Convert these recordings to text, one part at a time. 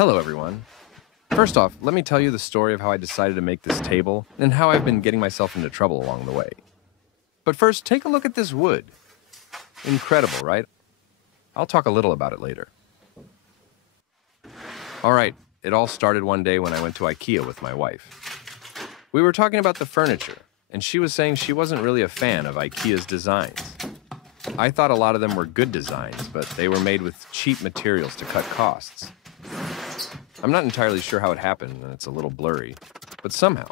Hello, everyone. First off, let me tell you the story of how I decided to make this table and how I've been getting myself into trouble along the way. But first, take a look at this wood. Incredible, right? I'll talk a little about it later. All right, it all started one day when I went to IKEA with my wife. We were talking about the furniture, and she was saying she wasn't really a fan of IKEA's designs. I thought a lot of them were good designs, but they were made with cheap materials to cut costs. I'm not entirely sure how it happened, and it's a little blurry, but somehow,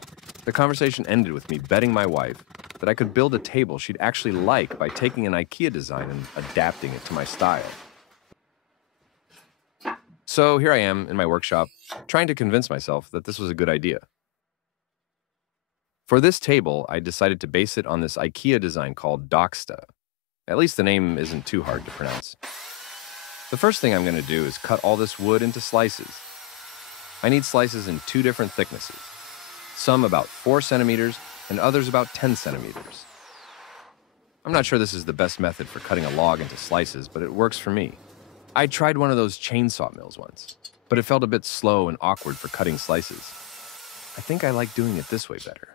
the conversation ended with me betting my wife that I could build a table she'd actually like by taking an IKEA design and adapting it to my style. So here I am in my workshop, trying to convince myself that this was a good idea. For this table, I decided to base it on this IKEA design called Docksta. At least the name isn't too hard to pronounce. The first thing I'm going to do is cut all this wood into slices. I need slices in two different thicknesses, some about 4 centimeters and others about 10 centimeters. I'm not sure this is the best method for cutting a log into slices, but it works for me. I tried one of those chainsaw mills once, but it felt a bit slow and awkward for cutting slices. I think I like doing it this way better.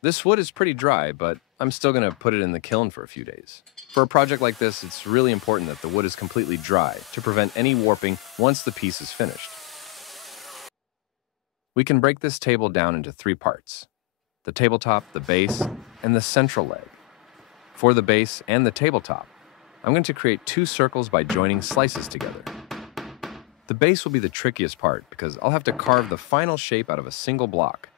This wood is pretty dry, but I'm still going to put it in the kiln for a few days. For a project like this, it's really important that the wood is completely dry to prevent any warping once the piece is finished. We can break this table down into 3 parts: the tabletop, the base, and the central leg. For the base and the tabletop, I'm going to create 2 circles by joining slices together. The base will be the trickiest part because I'll have to carve the final shape out of a single block.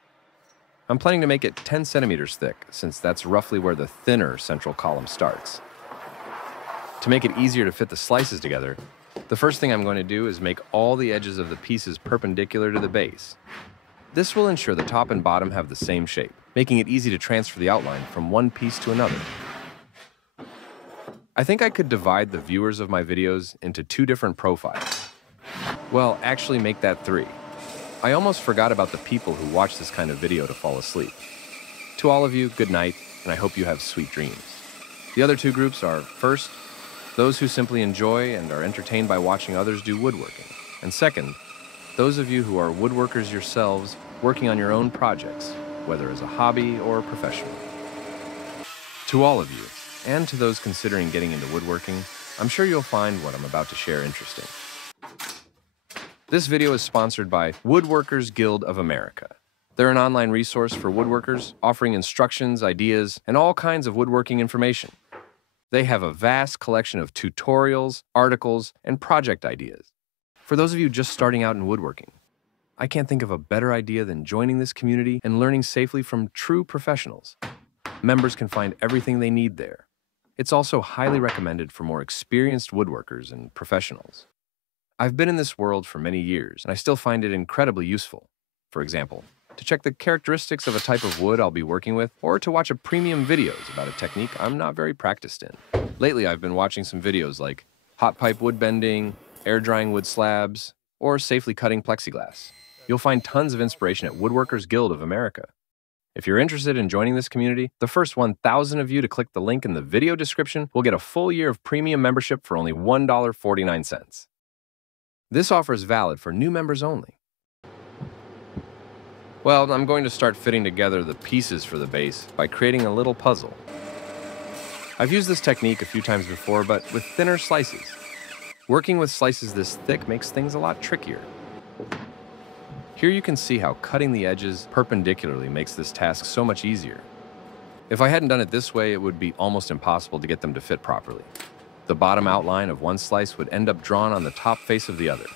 I'm planning to make it 10 centimeters thick, since that's roughly where the thinner central column starts. To make it easier to fit the slices together, the first thing I'm going to do is make all the edges of the pieces perpendicular to the base. This will ensure the top and bottom have the same shape, making it easy to transfer the outline from one piece to another. I think I could divide the viewers of my videos into 2 different profiles. Well, actually make that 3. I almost forgot about the people who watch this kind of video to fall asleep. To all of you, good night, and I hope you have sweet dreams. The other 2 groups are, first, those who simply enjoy and are entertained by watching others do woodworking. And second, those of you who are woodworkers yourselves working on your own projects, whether as a hobby or professional. To all of you, and to those considering getting into woodworking, I'm sure you'll find what I'm about to share interesting. This video is sponsored by Woodworkers Guild of America. They're an online resource for woodworkers, offering instructions, ideas, and all kinds of woodworking information. They have a vast collection of tutorials, articles, and project ideas. For those of you just starting out in woodworking, I can't think of a better idea than joining this community and learning safely from true professionals. Members can find everything they need there. It's also highly recommended for more experienced woodworkers and professionals. I've been in this world for many years, and I still find it incredibly useful. For example, to check the characteristics of a type of wood I'll be working with, or to watch premium videos about a technique I'm not very practiced in. Lately, I've been watching some videos like hot pipe wood bending, air drying wood slabs, or safely cutting plexiglass. You'll find tons of inspiration at Woodworkers Guild of America. If you're interested in joining this community, the first 1,000 of you to click the link in the video description will get a full year of premium membership for only $1.49. This offer is valid for new members only. Well, I'm going to start fitting together the pieces for the base by creating a little puzzle. I've used this technique a few times before, but with thinner slices. Working with slices this thick makes things a lot trickier. Here you can see how cutting the edges perpendicularly makes this task so much easier. If I hadn't done it this way, it would be almost impossible to get them to fit properly. The bottom outline of one slice would end up drawn on the top face of the other,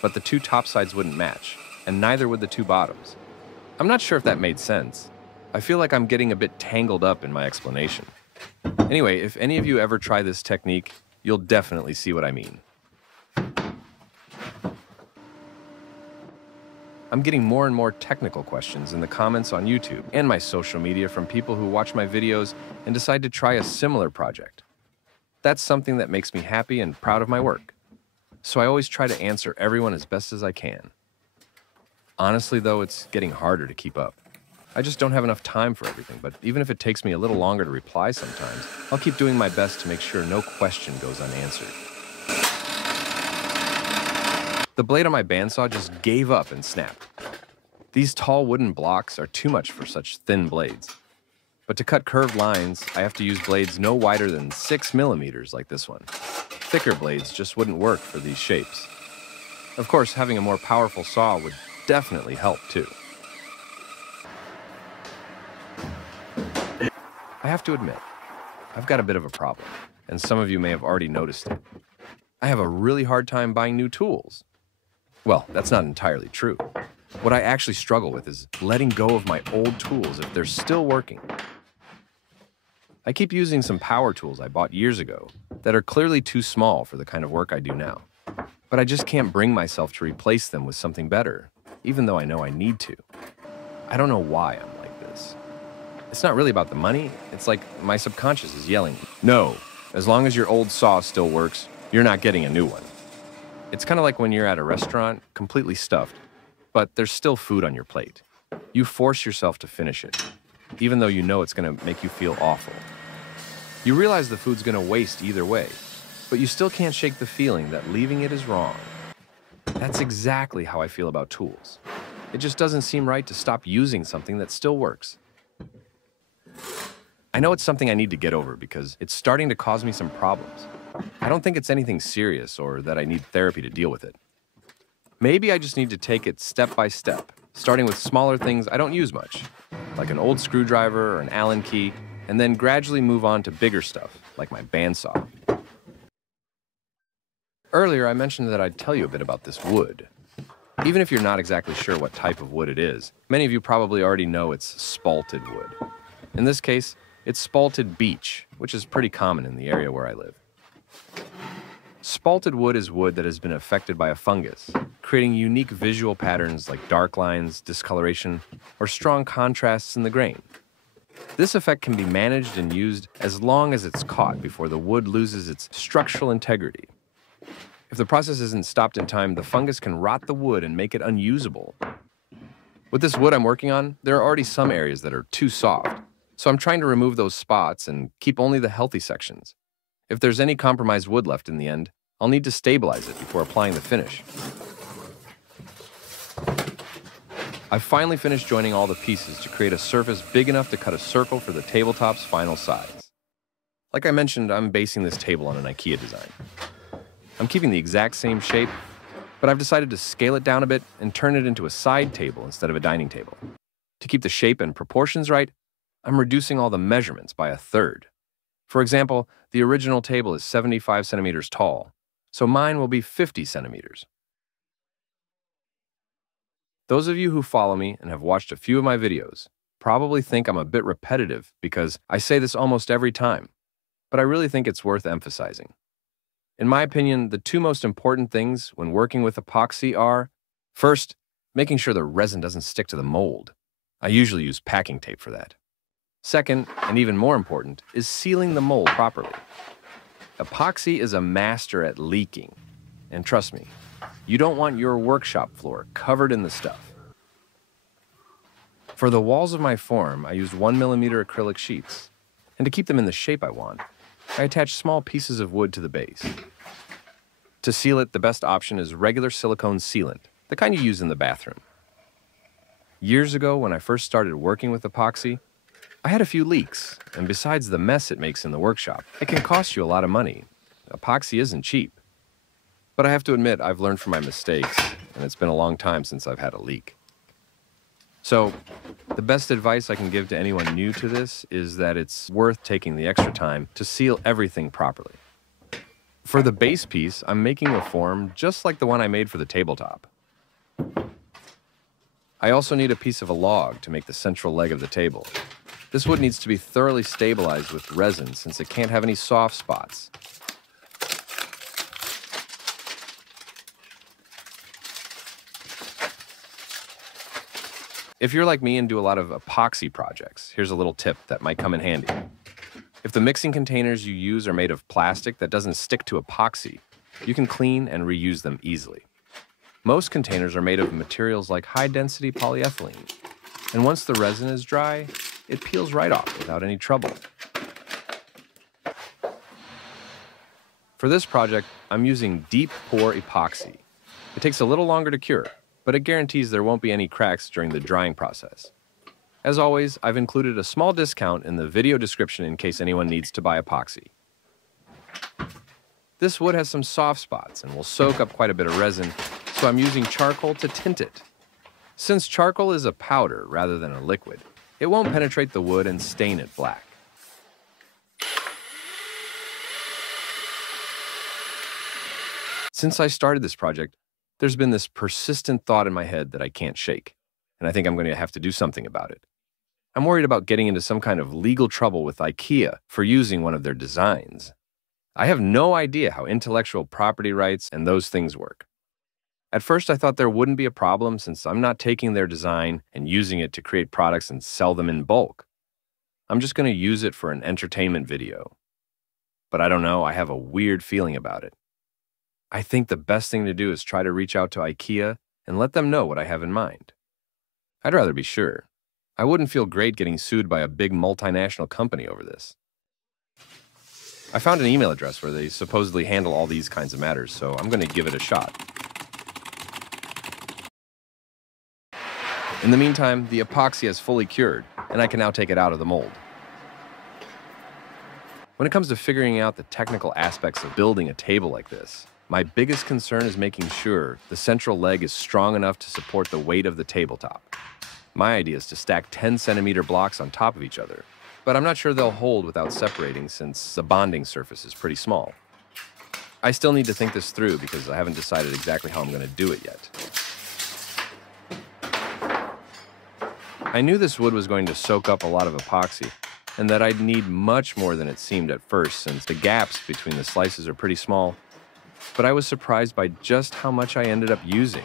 but the 2 top sides wouldn't match, and neither would the 2 bottoms. I'm not sure if that made sense. I feel like I'm getting a bit tangled up in my explanation. Anyway, if any of you ever try this technique, you'll definitely see what I mean. I'm getting more and more technical questions in the comments on YouTube and my social media from people who watch my videos and decide to try a similar project. That's something that makes me happy and proud of my work. So I always try to answer everyone as best as I can. Honestly, though, it's getting harder to keep up. I just don't have enough time for everything, but even if it takes me a little longer to reply sometimes, I'll keep doing my best to make sure no question goes unanswered. The blade on my bandsaw just gave up and snapped. These tall wooden blocks are too much for such thin blades. But to cut curved lines, I have to use blades no wider than 6 millimeters like this one. Thicker blades just wouldn't work for these shapes. Of course, having a more powerful saw would definitely help too. I have to admit, I've got a bit of a problem, and some of you may have already noticed it. I have a really hard time buying new tools. Well, that's not entirely true. What I actually struggle with is letting go of my old tools if they're still working. I keep using some power tools I bought years ago that are clearly too small for the kind of work I do now. But I just can't bring myself to replace them with something better, even though I know I need to. I don't know why I'm like this. It's not really about the money. It's like my subconscious is yelling, no, as long as your old saw still works, you're not getting a new one. It's kind of like when you're at a restaurant, completely stuffed, but there's still food on your plate. You force yourself to finish it, even though you know it's going to make you feel awful. You realize the food's going to waste either way, but you still can't shake the feeling that leaving it is wrong. That's exactly how I feel about tools. It just doesn't seem right to stop using something that still works. I know it's something I need to get over because it's starting to cause me some problems. I don't think it's anything serious or that I need therapy to deal with it. Maybe I just need to take it step by step, starting with smaller things I don't use much, like an old screwdriver or an Allen key, and then gradually move on to bigger stuff, like my bandsaw. Earlier, I mentioned that I'd tell you a bit about this wood. Even if you're not exactly sure what type of wood it is, many of you probably already know it's spalted wood. In this case, it's spalted beech, which is pretty common in the area where I live. Spalted wood is wood that has been affected by a fungus, creating unique visual patterns like dark lines, discoloration, or strong contrasts in the grain. This effect can be managed and used as long as it's caught before the wood loses its structural integrity. If the process isn't stopped in time, the fungus can rot the wood and make it unusable. With this wood I'm working on, there are already some areas that are too soft, so I'm trying to remove those spots and keep only the healthy sections. If there's any compromised wood left in the end, I'll need to stabilize it before applying the finish. I've finally finished joining all the pieces to create a surface big enough to cut a circle for the tabletop's final size. Like I mentioned, I'm basing this table on an IKEA design. I'm keeping the exact same shape, but I've decided to scale it down a bit and turn it into a side table instead of a dining table. To keep the shape and proportions right, I'm reducing all the measurements by a third. For example, the original table is 75 centimeters tall, so mine will be 50 centimeters. Those of you who follow me and have watched a few of my videos probably think I'm a bit repetitive because I say this almost every time, but I really think it's worth emphasizing. In my opinion, the two most important things when working with epoxy are, first, making sure the resin doesn't stick to the mold. I usually use packing tape for that. Second, and even more important, is sealing the mold properly. Epoxy is a master at leaking, and trust me, you don't want your workshop floor covered in the stuff. For the walls of my form, I used 1mm acrylic sheets, and to keep them in the shape I want, I attach small pieces of wood to the base. To seal it, the best option is regular silicone sealant, the kind you use in the bathroom. Years ago, when I first started working with epoxy, I had a few leaks, and besides the mess it makes in the workshop, it can cost you a lot of money. Epoxy isn't cheap. But I have to admit, I've learned from my mistakes, and it's been a long time since I've had a leak. So, the best advice I can give to anyone new to this is that it's worth taking the extra time to seal everything properly. For the base piece, I'm making a form just like the one I made for the tabletop. I also need a piece of a log to make the central leg of the table. This wood needs to be thoroughly stabilized with resin since it can't have any soft spots. If you're like me and do a lot of epoxy projects, here's a little tip that might come in handy. If the mixing containers you use are made of plastic that doesn't stick to epoxy, you can clean and reuse them easily. Most containers are made of materials like high-density polyethylene, and once the resin is dry, it peels right off without any trouble. For this project, I'm using deep pour epoxy. It takes a little longer to cure, but it guarantees there won't be any cracks during the drying process. As always, I've included a small discount in the video description in case anyone needs to buy epoxy. This wood has some soft spots and will soak up quite a bit of resin, so I'm using charcoal to tint it. Since charcoal is a powder rather than a liquid, it won't penetrate the wood and stain it black. Since I started this project, there's been this persistent thought in my head that I can't shake, and I think I'm going to have to do something about it. I'm worried about getting into some kind of legal trouble with IKEA for using one of their designs. I have no idea how intellectual property rights and those things work. At first, I thought there wouldn't be a problem since I'm not taking their design and using it to create products and sell them in bulk. I'm just going to use it for an entertainment video. But I don't know, I have a weird feeling about it. I think the best thing to do is try to reach out to IKEA and let them know what I have in mind. I'd rather be sure. I wouldn't feel great getting sued by a big multinational company over this. I found an email address where they supposedly handle all these kinds of matters, so I'm going to give it a shot. In the meantime, the epoxy has fully cured, and I can now take it out of the mold. When it comes to figuring out the technical aspects of building a table like this, my biggest concern is making sure the central leg is strong enough to support the weight of the tabletop. My idea is to stack 10-centimeter blocks on top of each other, but I'm not sure they'll hold without separating since the bonding surface is pretty small. I still need to think this through because I haven't decided exactly how I'm going to do it yet. I knew this wood was going to soak up a lot of epoxy, and that I'd need much more than it seemed at first since the gaps between the slices are pretty small, but I was surprised by just how much I ended up using.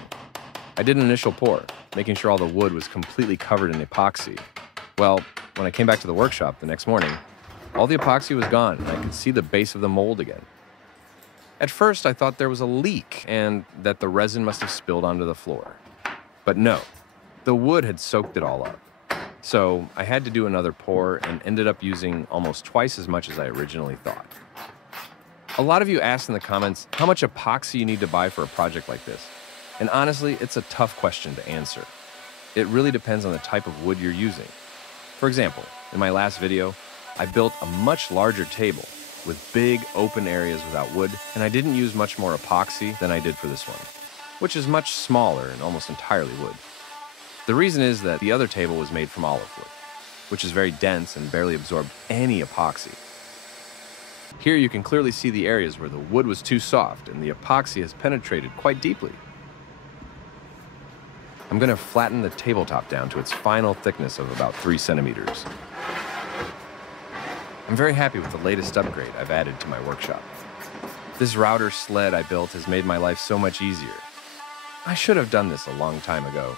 I did an initial pour, making sure all the wood was completely covered in epoxy. Well, when I came back to the workshop the next morning, all the epoxy was gone and I could see the base of the mold again. At first, I thought there was a leak and that the resin must have spilled onto the floor. But no, the wood had soaked it all up. So I had to do another pour and ended up using almost twice as much as I originally thought. A lot of you asked in the comments how much epoxy you need to buy for a project like this. And honestly, it's a tough question to answer. It really depends on the type of wood you're using. For example, in my last video, I built a much larger table with big open areas without wood, and I didn't use much more epoxy than I did for this one, which is much smaller and almost entirely wood. The reason is that the other table was made from olive wood, which is very dense and barely absorbed any epoxy. Here you can clearly see the areas where the wood was too soft and the epoxy has penetrated quite deeply. I'm going to flatten the tabletop down to its final thickness of about 3 centimeters. I'm very happy with the latest upgrade I've added to my workshop. This router sled I built has made my life so much easier. I should have done this a long time ago.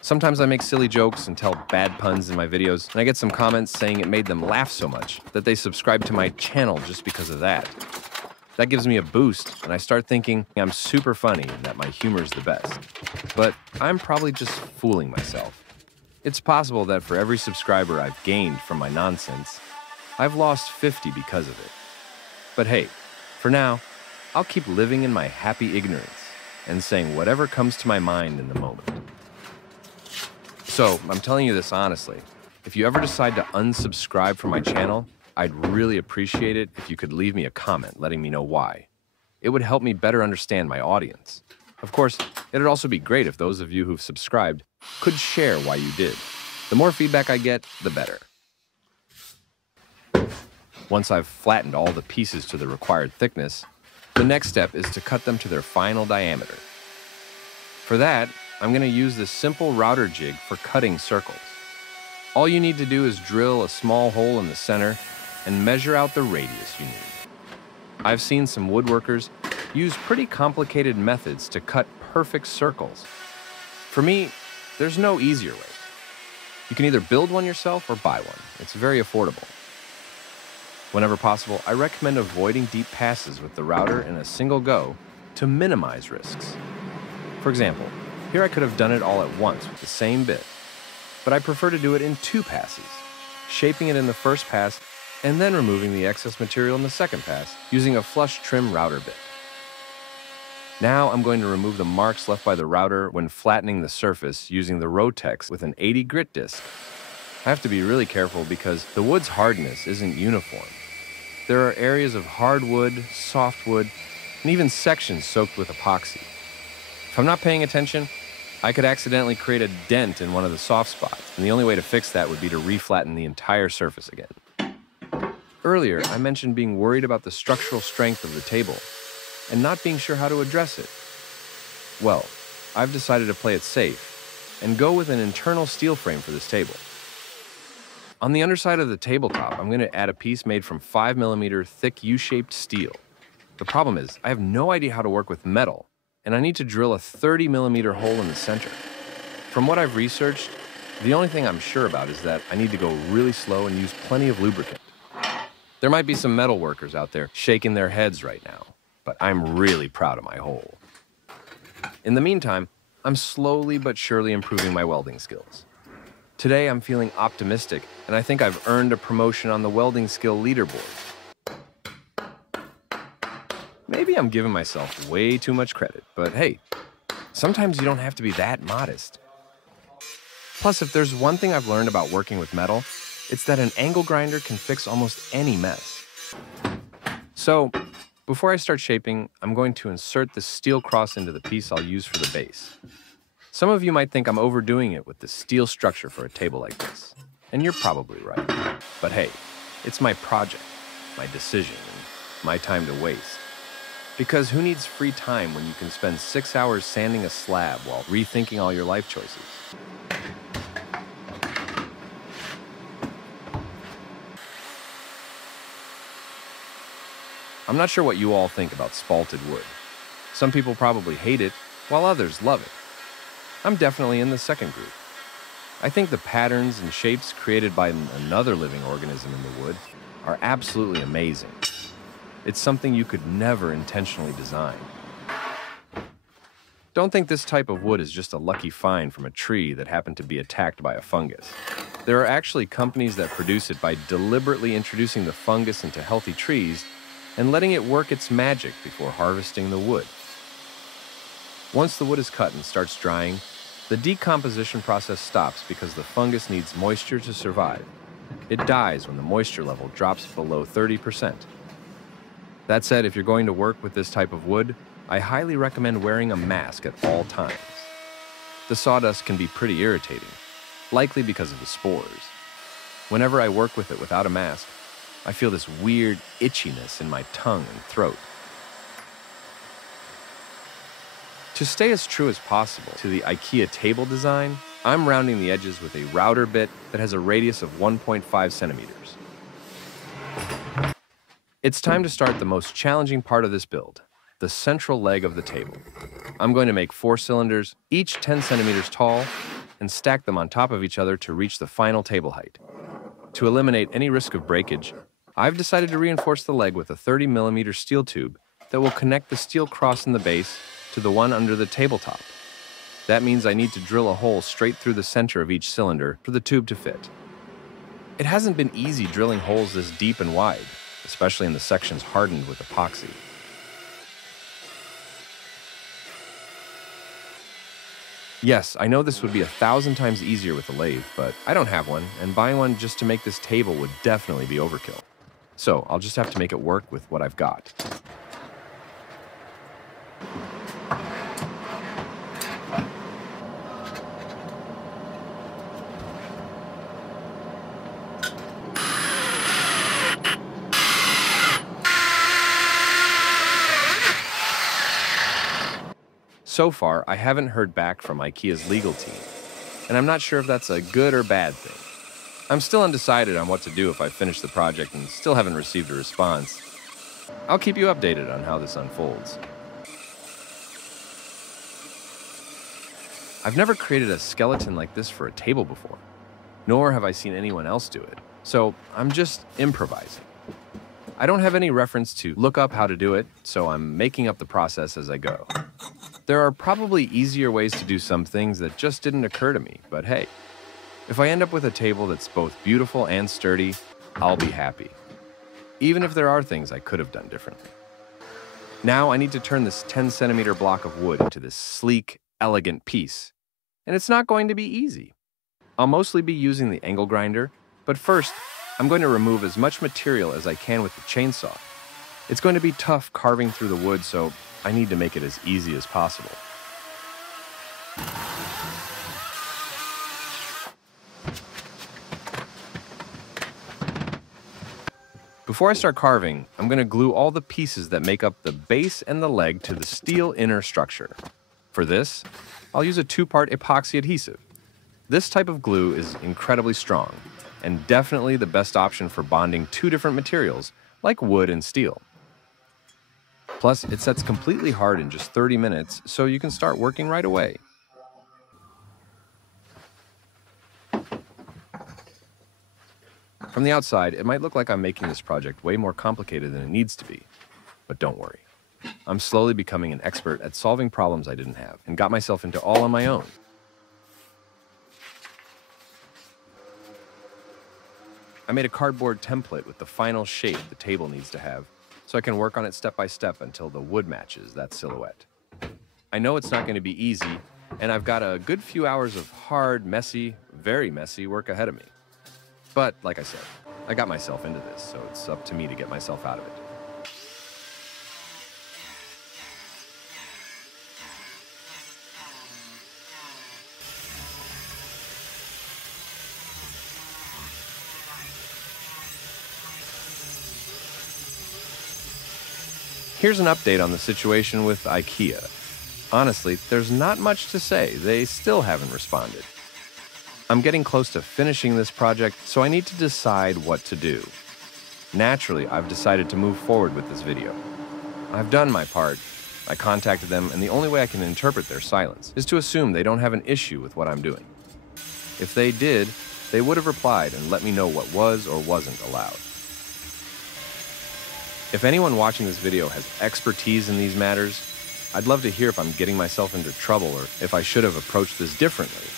Sometimes I make silly jokes and tell bad puns in my videos, and I get some comments saying it made them laugh so much that they subscribe to my channel just because of that. That gives me a boost, and I start thinking I'm super funny and that my humor is the best. But I'm probably just fooling myself. It's possible that for every subscriber I've gained from my nonsense, I've lost 50 because of it. But hey, for now, I'll keep living in my happy ignorance and saying whatever comes to my mind in the moment. So, I'm telling you this honestly, if you ever decide to unsubscribe from my channel, I'd really appreciate it if you could leave me a comment letting me know why. It would help me better understand my audience. Of course, it'd also be great if those of you who've subscribed could share why you did. The more feedback I get, the better. Once I've flattened all the pieces to the required thickness, the next step is to cut them to their final diameter. For that, I'm going to use this simple router jig for cutting circles. All you need to do is drill a small hole in the center and measure out the radius you need. I've seen some woodworkers use pretty complicated methods to cut perfect circles. For me, there's no easier way. You can either build one yourself or buy one. It's very affordable. Whenever possible, I recommend avoiding deep passes with the router in a single go to minimize risks. For example, here I could have done it all at once with the same bit, but I prefer to do it in 2 passes, shaping it in the first pass and then removing the excess material in the second pass using a flush trim router bit. Now I'm going to remove the marks left by the router when flattening the surface using the Rotex with an 80 grit disc. I have to be really careful because the wood's hardness isn't uniform. There are areas of hardwood, softwood, and even sections soaked with epoxy. If I'm not paying attention, I could accidentally create a dent in one of the soft spots, and the only way to fix that would be to reflatten the entire surface again. Earlier, I mentioned being worried about the structural strength of the table and not being sure how to address it. Well, I've decided to play it safe and go with an internal steel frame for this table. On the underside of the tabletop, I'm going to add a piece made from 5mm thick U-shaped steel. The problem is, I have no idea how to work with metal, and I need to drill a 30mm hole in the center. From what I've researched, the only thing I'm sure about is that I need to go really slow and use plenty of lubricant. There might be some metal workers out there shaking their heads right now, but I'm really proud of my hole. In the meantime, I'm slowly but surely improving my welding skills. Today, I'm feeling optimistic, and I think I've earned a promotion on the welding skill leaderboard. Maybe I'm giving myself way too much credit, but hey, sometimes you don't have to be that modest. Plus, if there's one thing I've learned about working with metal, it's that an angle grinder can fix almost any mess. So, before I start shaping, I'm going to insert the steel cross into the piece I'll use for the base. Some of you might think I'm overdoing it with the steel structure for a table like this, and you're probably right. But hey, it's my project, my decision, and my time to waste. Because who needs free time when you can spend 6 hours sanding a slab while rethinking all your life choices? I'm not sure what you all think about spalted wood. Some people probably hate it, while others love it. I'm definitely in the second group. I think the patterns and shapes created by another living organism in the wood are absolutely amazing. It's something you could never intentionally design. Don't think this type of wood is just a lucky find from a tree that happened to be attacked by a fungus. There are actually companies that produce it by deliberately introducing the fungus into healthy trees and letting it work its magic before harvesting the wood. Once the wood is cut and starts drying, the decomposition process stops because the fungus needs moisture to survive. It dies when the moisture level drops below 30%. That said, if you're going to work with this type of wood, I highly recommend wearing a mask at all times. The sawdust can be pretty irritating, likely because of the spores. Whenever I work with it without a mask, I feel this weird itchiness in my tongue and throat. To stay as true as possible to the IKEA table design, I'm rounding the edges with a router bit that has a radius of 1.5 centimeters. It's time to start the most challenging part of this build, the central leg of the table. I'm going to make 4 cylinders, each 10 centimeters tall, and stack them on top of each other to reach the final table height. To eliminate any risk of breakage, I've decided to reinforce the leg with a 30mm steel tube that will connect the steel cross in the base to the one under the tabletop. That means I need to drill a hole straight through the center of each cylinder for the tube to fit. It hasn't been easy drilling holes this deep and wide, especially in the sections hardened with epoxy. Yes, I know this would be 1,000 times easier with a lathe, but I don't have one, and buying one just to make this table would definitely be overkill. So I'll just have to make it work with what I've got. So far, I haven't heard back from IKEA's legal team, and I'm not sure if that's a good or bad thing. I'm still undecided on what to do if I finish the project and still haven't received a response. I'll keep you updated on how this unfolds. I've never created a skeleton like this for a table before, nor have I seen anyone else do it, so I'm just improvising. I don't have any reference to look up how to do it, so I'm making up the process as I go. There are probably easier ways to do some things that just didn't occur to me, but hey, if I end up with a table that's both beautiful and sturdy, I'll be happy, even if there are things I could have done differently. Now I need to turn this 10-centimeter block of wood into this sleek, elegant piece. And it's not going to be easy. I'll mostly be using the angle grinder, but first, I'm going to remove as much material as I can with the chainsaw. It's going to be tough carving through the wood, so I need to make it as easy as possible. Before I start carving, I'm going to glue all the pieces that make up the base and the leg to the steel inner structure. For this, I'll use a 2-part epoxy adhesive. This type of glue is incredibly strong, and definitely the best option for bonding 2 different materials, like wood and steel. Plus, it sets completely hard in just 30 minutes, so you can start working right away. From the outside, it might look like I'm making this project way more complicated than it needs to be. But don't worry. I'm slowly becoming an expert at solving problems I didn't have, and got myself into all on my own. I made a cardboard template with the final shape the table needs to have, so I can work on it step by step until the wood matches that silhouette. I know it's not going to be easy, and I've got a good few hours of hard, messy, very messy work ahead of me. But, like I said, I got myself into this, so it's up to me to get myself out of it. Here's an update on the situation with IKEA. Honestly, there's not much to say. They still haven't responded. I'm getting close to finishing this project, so I need to decide what to do. Naturally, I've decided to move forward with this video. I've done my part. I contacted them, and the only way I can interpret their silence is to assume they don't have an issue with what I'm doing. If they did, they would have replied and let me know what was or wasn't allowed. If anyone watching this video has expertise in these matters, I'd love to hear if I'm getting myself into trouble or if I should have approached this differently.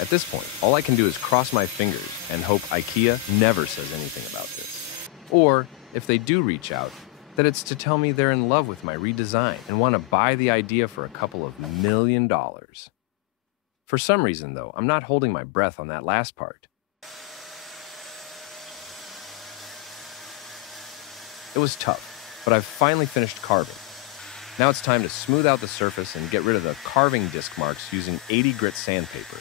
At this point, all I can do is cross my fingers and hope IKEA never says anything about this. Or, if they do reach out, that it's to tell me they're in love with my redesign and want to buy the idea for a couple of $1 million. For some reason, though, I'm not holding my breath on that last part. It was tough, but I've finally finished carving. Now it's time to smooth out the surface and get rid of the carving disc marks using 80 grit sandpaper.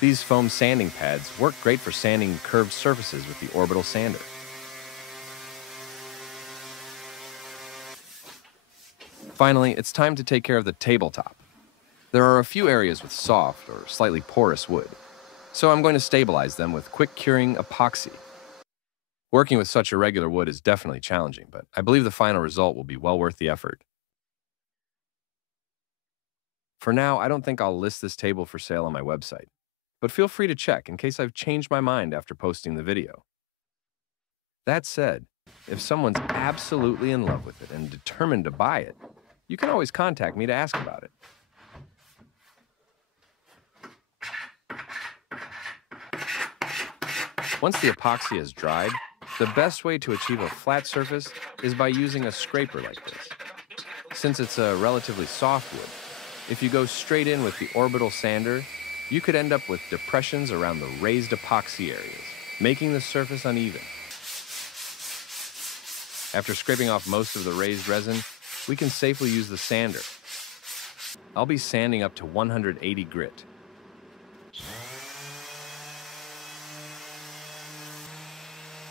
These foam sanding pads work great for sanding curved surfaces with the orbital sander. Finally, it's time to take care of the tabletop. There are a few areas with soft or slightly porous wood, so I'm going to stabilize them with quick curing epoxy. Working with such irregular wood is definitely challenging, but I believe the final result will be well worth the effort. For now, I don't think I'll list this table for sale on my website, but feel free to check in case I've changed my mind after posting the video. That said, if someone's absolutely in love with it and determined to buy it, you can always contact me to ask about it. Once the epoxy has dried, the best way to achieve a flat surface is by using a scraper like this. Since it's a relatively soft wood, if you go straight in with the orbital sander, you could end up with depressions around the raised epoxy areas, making the surface uneven. After scraping off most of the raised resin, we can safely use the sander. I'll be sanding up to 180 grit.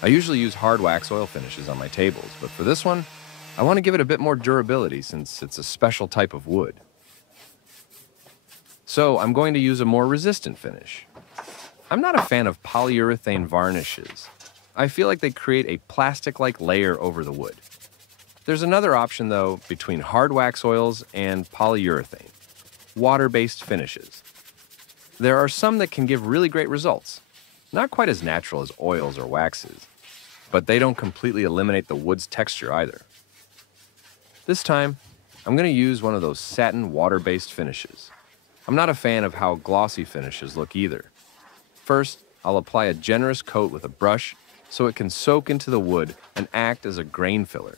I usually use hard wax oil finishes on my tables, but for this one, I want to give it a bit more durability since it's a special type of wood. So I'm going to use a more resistant finish. I'm not a fan of polyurethane varnishes. I feel like they create a plastic-like layer over the wood. There's another option, though, between hard wax oils and polyurethane, water-based finishes. There are some that can give really great results, not quite as natural as oils or waxes, but they don't completely eliminate the wood's texture either. This time, I'm going to use one of those satin water-based finishes. I'm not a fan of how glossy finishes look either. First, I'll apply a generous coat with a brush so it can soak into the wood and act as a grain filler.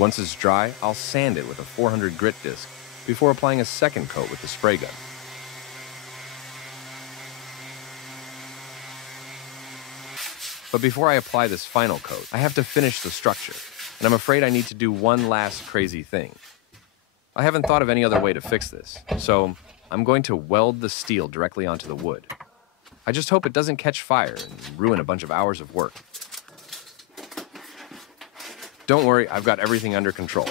Once it's dry, I'll sand it with a 400 grit disc before applying a second coat with the spray gun. But before I apply this final coat, I have to finish the structure, and I'm afraid I need to do one last crazy thing. I haven't thought of any other way to fix this, so I'm going to weld the steel directly onto the wood. I just hope it doesn't catch fire and ruin a bunch of hours of work. Don't worry, I've got everything under control.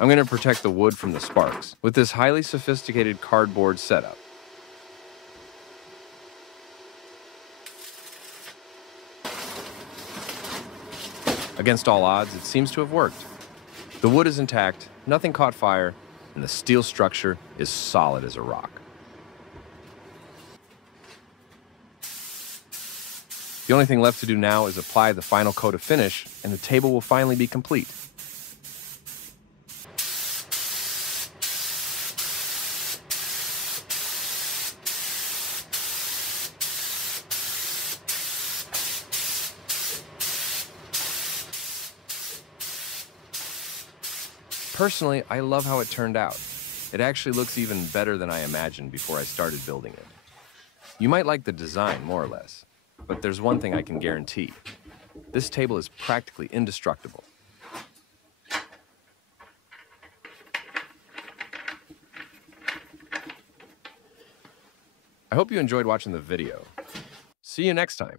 I'm going to protect the wood from the sparks with this highly sophisticated cardboard setup. Against all odds, it seems to have worked. The wood is intact, nothing caught fire, and the steel structure is solid as a rock. The only thing left to do now is apply the final coat of finish, and the table will finally be complete. Personally, I love how it turned out. It actually looks even better than I imagined before I started building it. You might like the design more or less, but there's one thing I can guarantee. This table is practically indestructible. I hope you enjoyed watching the video. See you next time.